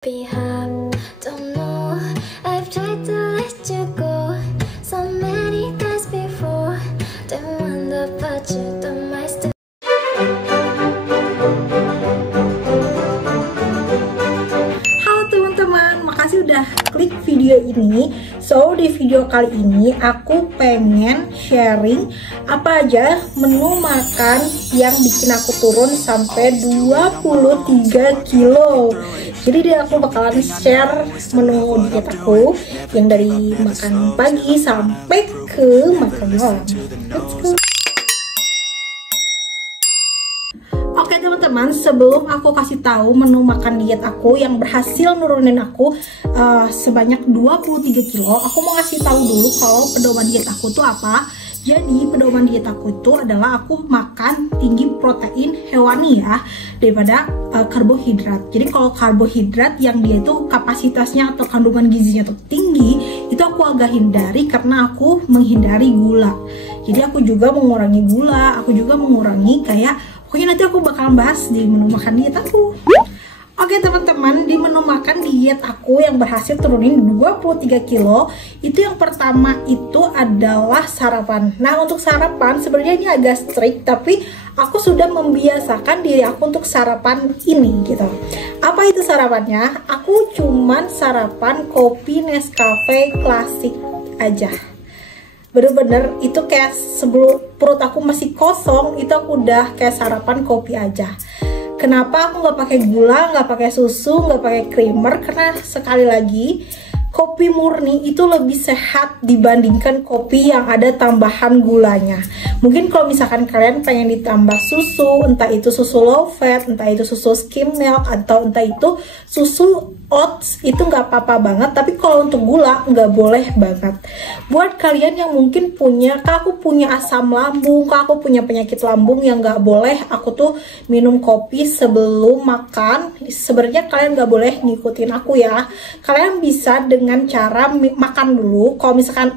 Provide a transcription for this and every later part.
Don't know, I've tried to let you go so many times before. Don't wonder but you don't mind still. Halo teman-teman, makasih udah klik video ini. So, di video kali ini aku pengen sharing apa aja menu makan yang bikin aku turun sampai 23 kilo. Jadi aku bakalan share menu diet aku yang dari makan pagi sampai ke makan malam. Let's go. Oke teman-teman, sebelum aku kasih tahu menu makan diet aku yang berhasil nurunin aku sebanyak 23 kilo, aku mau ngasih tahu dulu kalau pedoman diet aku tuh apa. Jadi pedoman diet aku itu adalah aku makan tinggi protein hewani ya daripada karbohidrat. Jadi kalau karbohidrat yang dia itu kapasitasnya atau kandungan gizinya tuh tinggi, itu aku agak hindari karena aku menghindari gula. Jadi aku juga mengurangi gula, aku juga mengurangi pokoknya nanti aku bakalan bahas di menu makan diet aku. Oke teman-teman, di menu makan diet aku yang berhasil turunin 23 kilo, itu yang pertama itu adalah sarapan. Nah untuk sarapan sebenarnya ini agak strict, tapi aku sudah membiasakan diri aku untuk sarapan ini gitu. Apa itu sarapannya? Aku cuman sarapan kopi Nescafe klasik aja. Bener-bener itu kayak sebelum perut aku masih kosong, itu aku udah kayak sarapan kopi aja. Kenapa aku nggak pakai gula, nggak pakai susu, nggak pakai creamer? Karena sekali lagi kopi murni itu lebih sehat dibandingkan kopi yang ada tambahan gulanya. Mungkin kalau misalkan kalian pengen ditambah susu, entah itu susu low fat, entah itu susu skim milk, atau entah itu susu oats, itu nggak apa-apa banget. Tapi kalau untuk gula nggak boleh banget. Buat kalian yang mungkin punya, aku punya asam lambung, aku punya penyakit lambung yang nggak boleh aku tuh minum kopi sebelum makan. Sebenarnya kalian nggak boleh ngikutin aku ya. Kalian bisa dengan cara makan dulu. Kalau misalkan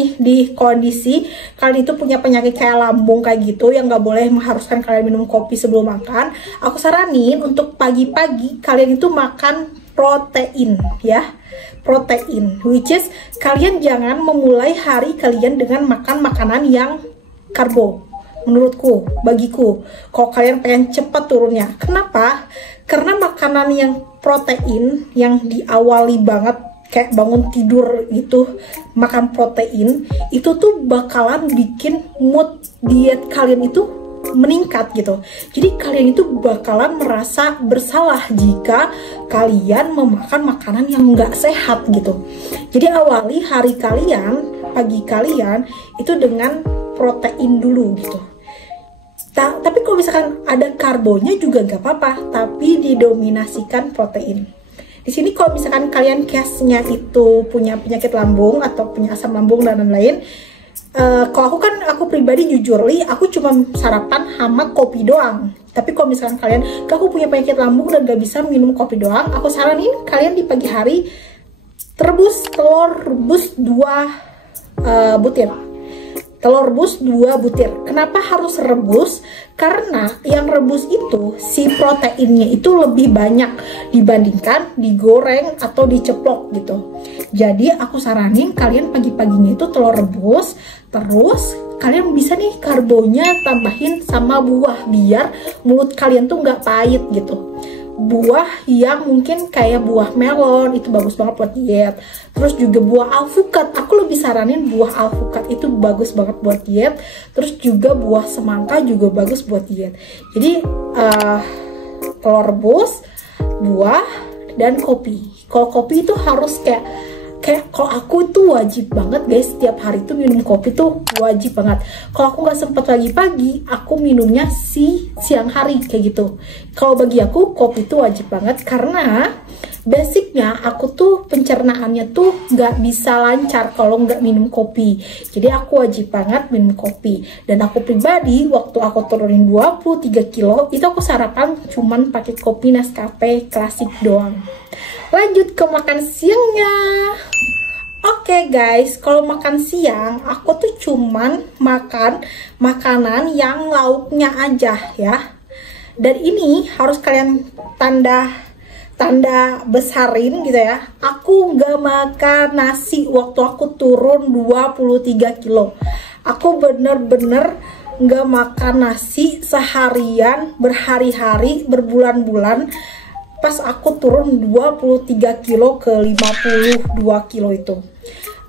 nih di kondisi kalian itu punya penyakit kayak lambung kayak gitu yang nggak boleh mengharuskan kalian minum kopi sebelum makan, aku saranin untuk pagi-pagi kalian itu makan protein ya, protein, which is kalian jangan memulai hari kalian dengan makan makanan yang karbo. Menurutku, bagiku, kalau kalian pengen cepat turunnya, kenapa? Karena makanan yang protein yang diawali banget kayak bangun tidur itu makan protein, itu tuh bakalan bikin mood diet kalian itu meningkat gitu. Jadi kalian itu bakalan merasa bersalah jika kalian memakan makanan yang nggak sehat gitu. Jadi awali hari kalian, pagi kalian itu dengan protein dulu gitu. Tapi kalau misalkan ada karbonya juga nggak apa-apa, tapi didominasikan protein. Di sini kalau misalkan kalian case-nya itu punya penyakit lambung atau punya asam lambung dan lain-lain, kalau aku pribadi jujur aku cuma sarapan sama kopi doang. Tapi kalau misalkan aku punya penyakit lambung dan gak bisa minum kopi doang, aku saranin kalian di pagi hari telur rebus 2 butir. Telur rebus 2 butir. Kenapa harus rebus? Karena yang rebus itu si proteinnya itu lebih banyak dibandingkan digoreng atau diceplok gitu. Jadi aku saranin kalian pagi-paginya itu telur rebus, terus kalian bisa nih karbonya tambahin sama buah biar mulut kalian tuh nggak pahit gitu. Buah yang mungkin kayak buah melon itu bagus banget buat diet. Terus juga buah alpukat, aku lebih saranin buah alpukat itu bagus banget buat diet. Terus juga buah semangka juga bagus buat diet. Jadi telur rebus, buah, dan kopi. Kalau kopi itu harus kayak kalau aku tuh wajib banget guys, setiap hari tuh minum kopi tuh wajib banget. Kalau aku nggak sempet pagi-pagi, aku minumnya siang hari kayak gitu. Kalau bagi aku kopi tuh wajib banget karena basicnya aku tuh pencernaannya tuh nggak bisa lancar kalau nggak minum kopi. Jadi aku wajib banget minum kopi. Dan aku pribadi waktu aku turunin 23 kilo itu aku sarapan cuman pakai kopi Nescafe klasik doang. Lanjut ke makan siangnya. Oke guys, kalau makan siang aku tuh cuman makan makanan yang lauknya aja ya. Dan ini harus kalian tanda tanda besarin gitu ya, aku nggak makan nasi waktu aku turun 23 kilo. Aku bener-bener nggak makan nasi seharian, berhari-hari, berbulan-bulan, pas aku turun 23 kilo ke 52 kilo itu.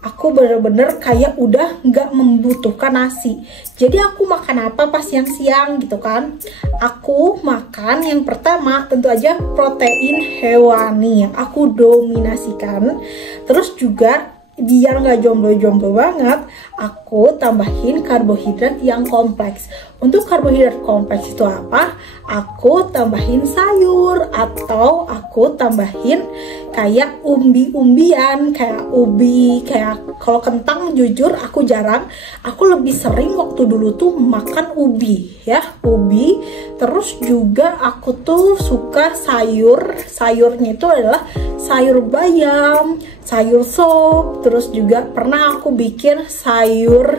Aku bener-bener kayak udah nggak membutuhkan nasi. Jadi aku makan apa pas siang-siang gitu kan? Aku makan yang pertama tentu aja protein hewani yang aku dominasikan. Terus juga biar nggak jomblo-jomblo banget, aku tambahin karbohidrat yang kompleks. Untuk karbohidrat kompleks itu apa? Aku tambahin sayur atau aku tambahin kayak umbi-umbian, kayak ubi, kayak kalau kentang jujur aku jarang. Aku lebih sering waktu dulu tuh makan ubi ya, ubi. Terus juga aku tuh suka sayur. Sayurnya itu adalah sayur bayam, sayur sop, terus juga pernah aku bikin sayur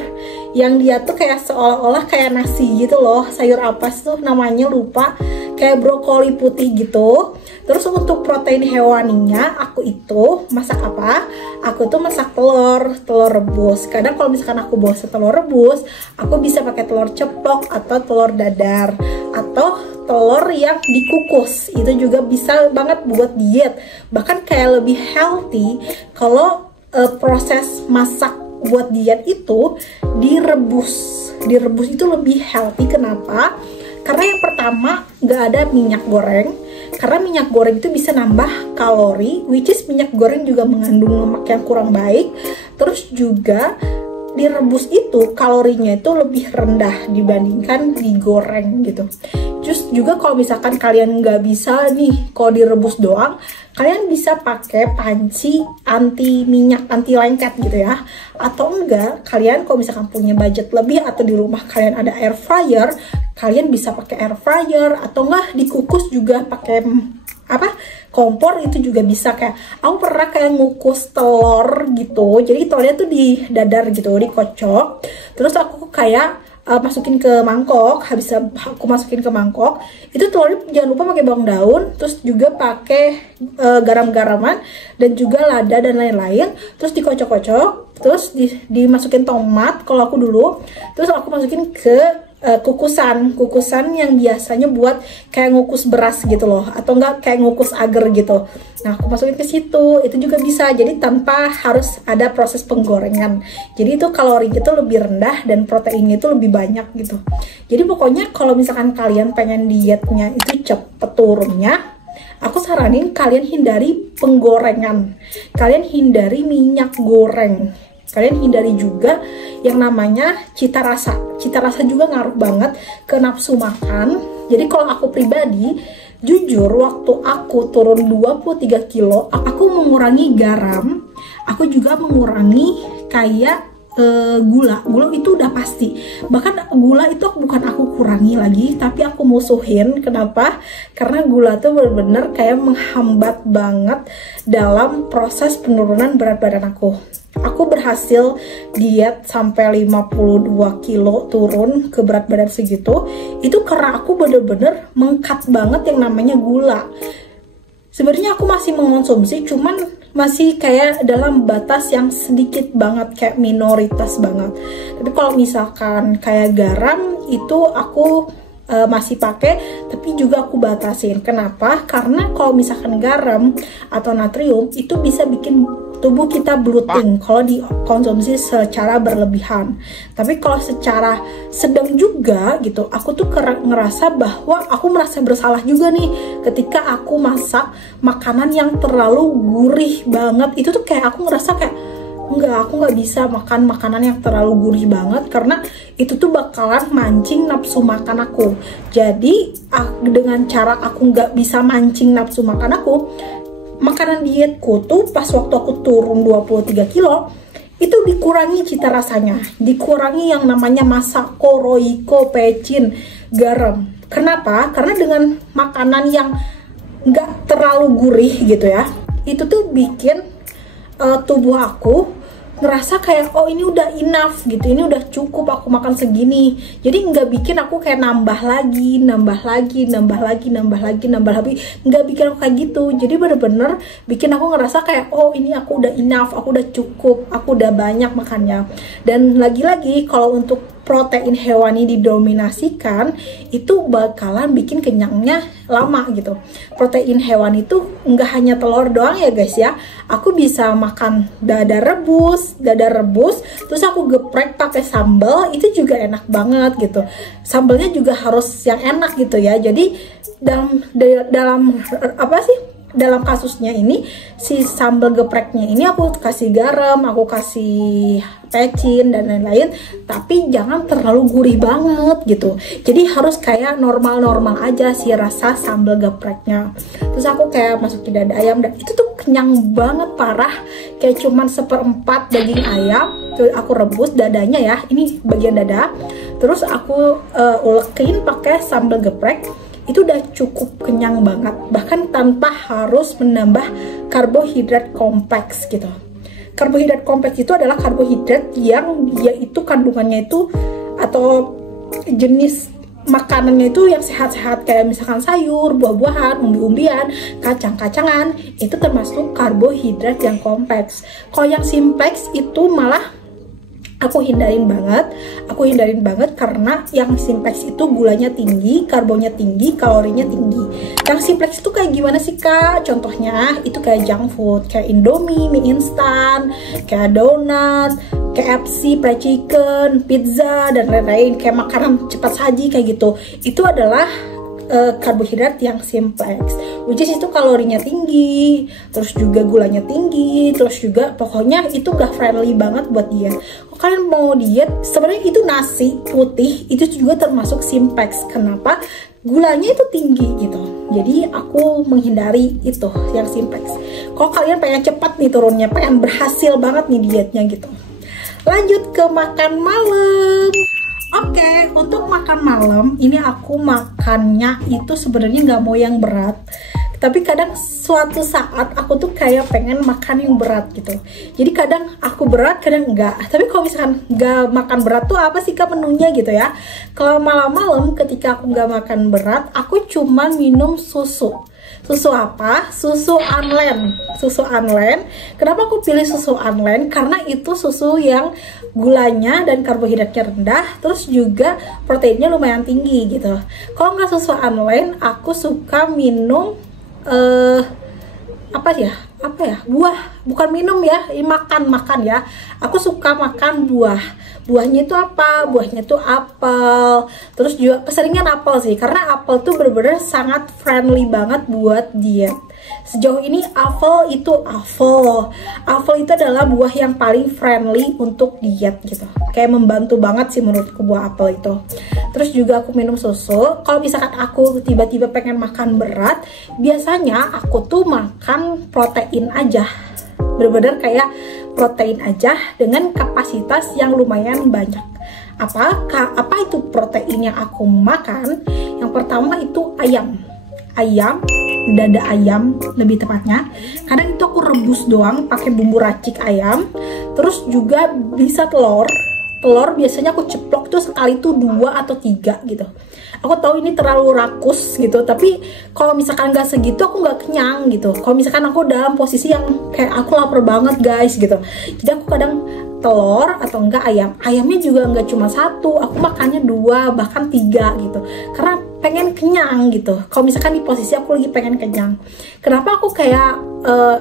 yang dia tuh kayak seolah-olah kayak nasi gitu loh. Sayur apa sih tuh namanya lupa, kayak brokoli putih gitu. Terus untuk protein hewaninya aku itu masak apa? Aku tuh masak telur rebus. Kadang kalau misalkan aku bosan telur rebus, aku bisa pakai telur ceplok atau telur dadar atau telur yang dikukus. Itu juga bisa banget buat diet. Bahkan kayak lebih healthy kalau proses masak buat diet itu direbus. Direbus itu lebih healthy. Kenapa? Karena yang pertama nggak ada minyak goreng. Karena minyak goreng itu bisa nambah kalori, which is minyak goreng juga mengandung lemak yang kurang baik. Terus juga direbus itu kalorinya itu lebih rendah dibandingkan digoreng gitu. Terus juga kalau misalkan kalian nggak bisa nih kalau direbus doang, kalian bisa pakai panci anti minyak, anti lengket gitu ya. Atau enggak, kalian kalau misalkan punya budget lebih atau di rumah kalian ada air fryer, kalian bisa pakai air fryer atau enggak dikukus juga pakai apa? Kompor itu juga bisa. Kayak aku pernah kayak ngukus telur gitu. Jadi telurnya tuh di dadar gitu, dikocok. Terus aku kayak masukin ke mangkok. Habis aku masukin ke mangkok, itu telurnya jangan lupa pakai bawang daun, terus juga pakai garam-garaman dan juga lada dan lain-lain. Terus dikocok-kocok, terus dimasukin tomat kalau aku dulu. Terus aku masukin ke kukusan yang biasanya buat kayak ngukus beras gitu loh, atau enggak kayak ngukus agar gitu. Nah, aku masukin ke situ, itu juga bisa. Jadi tanpa harus ada proses penggorengan. Jadi itu kalori itu lebih rendah dan proteinnya itu lebih banyak gitu. Jadi pokoknya kalau misalkan kalian pengen dietnya itu cepet turunnya, aku saranin kalian hindari penggorengan. Kalian hindari minyak goreng. Kalian hindari juga yang namanya cita rasa. Cita rasa juga ngaruh banget ke nafsu makan. Jadi kalau aku pribadi, jujur waktu aku turun 23 kilo, aku mengurangi garam. Aku juga mengurangi kayak gula itu udah pasti. Bahkan gula itu bukan aku kurangi lagi, tapi aku musuhin. Kenapa? Karena gula tuh bener-bener kayak menghambat banget dalam proses penurunan berat badan aku. Aku berhasil diet sampai 52 kilo turun ke berat badan segitu. Itu karena aku bener-bener meng-cut banget yang namanya gula. Sebenarnya aku masih mengonsumsi, cuman masih kayak dalam batas yang sedikit banget, kayak minoritas banget. Tapi kalau misalkan kayak garam itu aku masih pakai, tapi juga aku batasin. Kenapa? Karena kalau misalkan garam atau natrium itu bisa bikin tubuh kita bloating kalau dikonsumsi secara berlebihan. Tapi kalau secara sedang juga gitu, aku tuh ngerasa bahwa aku merasa bersalah juga nih ketika aku masak makanan yang terlalu gurih banget. Itu tuh kayak aku ngerasa kayak aku nggak bisa makan makanan yang terlalu gurih banget, karena itu tuh bakalan mancing nafsu makan aku. Jadi dengan cara aku nggak bisa mancing nafsu makan aku, makanan dietku tuh pas waktu aku turun 23 kilo itu dikurangi cita rasanya, dikurangi yang namanya masako, roiko, pecin, garam. Kenapa? Karena dengan makanan yang nggak terlalu gurih gitu ya, itu tuh bikin tubuh aku ngerasa kayak oh ini udah enough gitu, ini udah cukup aku makan segini. Jadi nggak bikin aku kayak nambah lagi, nggak bikin aku kayak gitu. Jadi bener-bener bikin aku ngerasa kayak oh ini aku udah enough, aku udah cukup, aku udah banyak makannya. Dan lagi-lagi kalau untuk protein hewani didominasikan itu bakalan bikin kenyangnya lama gitu. Protein hewani itu nggak hanya telur doang ya guys ya, aku bisa makan dada rebus, terus aku geprek pakai sambal, itu juga enak banget gitu. Sambalnya juga harus yang enak gitu ya. Jadi dalam apa sih, dalam kasusnya ini si sambal gepreknya ini aku kasih garam, aku kasih pecin dan lain-lain, tapi jangan terlalu gurih banget gitu. Jadi harus kayak normal-normal aja sih rasa sambal gepreknya. Terus aku kayak masukin dada ayam, dan itu tuh kenyang banget parah. Kayak cuman 1/4 daging ayam, terus aku rebus dadanya ya, ini bagian dada. Terus aku ulekin pakai sambal geprek. Itu udah cukup kenyang banget, bahkan tanpa harus menambah karbohidrat kompleks gitu. Karbohidrat kompleks itu adalah karbohidrat yang dia itu kandungannya itu atau jenis makanannya itu yang sehat-sehat, kayak misalkan sayur, buah-buahan, umbi-umbian, kacang-kacangan, itu termasuk karbohidrat yang kompleks. Kalau yang simplex itu malah aku hindarin banget karena yang simplex itu gulanya tinggi, karbonnya tinggi, kalorinya tinggi. Yang simplex itu kayak gimana sih kak? Contohnya itu kayak junk food, kayak Indomie, mie instan, kayak donat, KFC, fried chicken, pizza, dan lain-lain, kayak makanan cepat saji kayak gitu. Itu adalah karbohidrat yang simplex, which is itu kalorinya tinggi, terus juga gulanya tinggi, terus juga pokoknya itu gak friendly banget buat diet. Kalau kalian mau diet, sebenarnya itu nasi putih itu juga termasuk simplex. Kenapa? Gulanya itu tinggi gitu. Jadi aku menghindari itu yang simplex. Kalau kalian pengen cepat nih turunnya, pengen berhasil banget nih dietnya gitu. Lanjut ke makan malam. Oke, untuk makan malam ini aku makannya itu sebenarnya nggak mau yang berat, tapi kadang suatu saat aku tuh kayak pengen makan yang berat gitu. Jadi kadang aku berat, kadang enggak. Tapi kalau misalkan nggak makan berat tuh apa sih kak menunya gitu ya? Kalau malam-malam ketika aku nggak makan berat, aku cuman minum susu. Susu apa? Susu Unland. Susu Unland. Kenapa aku pilih susu Unland? Karena itu susu yang gulanya dan karbohidratnya rendah, terus juga proteinnya lumayan tinggi gitu. Kalau nggak susu Unland, aku suka minum buah, bukan minum ya, makan ya. Aku suka makan buah. Buahnya itu apa? Buahnya itu apel. Terus juga keseringan apel sih, karena apel tuh bener-bener sangat friendly banget buat diet. Sejauh ini apel itu adalah buah yang paling friendly untuk diet gitu. Kayak membantu banget sih menurutku buah apel itu. Terus juga aku minum susu. Kalau misalkan aku tiba-tiba pengen makan berat, biasanya aku tuh makan protein aja. Bener-bener kayak protein aja dengan kapasitas yang lumayan banyak. Apa itu protein yang aku makan? Yang pertama itu ayam, dada ayam lebih tepatnya. Kadang itu aku rebus doang pakai bumbu racik ayam. Terus juga bisa telur biasanya aku ceplok tuh sekali tuh 2 atau 3 gitu. Aku tahu ini terlalu rakus gitu, tapi kalau misalkan nggak segitu aku nggak kenyang gitu. Kalau misalkan aku dalam posisi yang kayak aku lapar banget guys gitu, jadi aku kadang telur atau enggak ayamnya juga nggak cuma 1, aku makannya 2 bahkan 3 gitu, karena pengen kenyang gitu. Kalau misalkan di posisi aku lagi pengen kenyang, kenapa aku kayak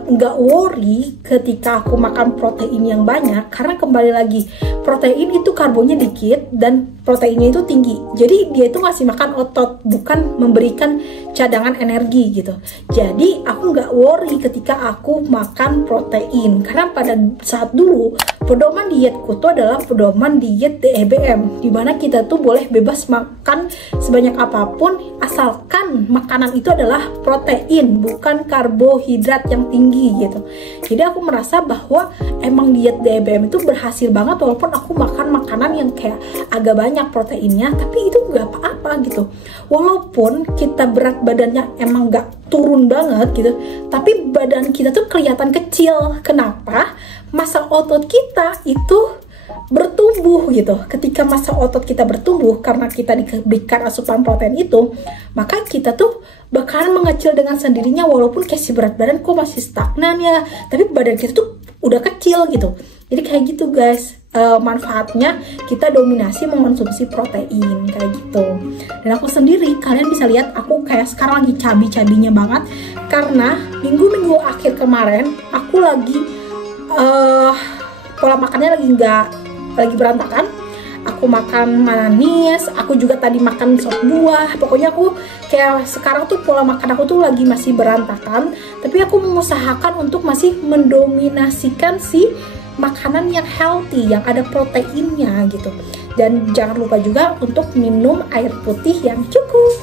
nggak worry ketika aku makan protein yang banyak? Karena kembali lagi, protein itu karbonnya dikit dan proteinnya itu tinggi, jadi dia itu ngasih makan otot, bukan memberikan cadangan energi gitu. Jadi aku nggak worry ketika aku makan protein, karena pada saat dulu pedoman dietku tuh adalah pedoman diet DEBM, dimana kita tuh boleh bebas makan sebanyak apapun apapun asalkan makanan itu adalah protein, bukan karbohidrat yang tinggi gitu. Jadi aku merasa bahwa emang diet DBM itu berhasil banget, walaupun aku makan makanan yang kayak agak banyak proteinnya, tapi itu nggak apa-apa gitu. Walaupun kita berat badannya emang nggak turun banget gitu, tapi badan kita tuh kelihatan kecil. Kenapa? Massa otot kita itu bertumbuh gitu. Ketika massa otot kita bertumbuh karena kita diberikan asupan protein itu, maka kita tuh bakalan mengecil dengan sendirinya, walaupun kayak si berat badan kok masih stagnan ya, tapi badan kita tuh udah kecil gitu. Jadi kayak gitu guys, manfaatnya kita dominasi mengonsumsi protein kayak gitu. Dan aku sendiri, kalian bisa lihat aku kayak sekarang lagi cabi-cabinya banget, karena minggu-minggu akhir kemarin aku lagi pola makannya lagi berantakan. Aku makan manis, aku juga tadi makan sop buah. Pokoknya aku kayak sekarang tuh pola makan aku tuh lagi masih berantakan, tapi aku mengusahakan untuk masih mendominasikan si makanan yang healthy, yang ada proteinnya gitu. Dan jangan lupa juga untuk minum air putih yang cukup.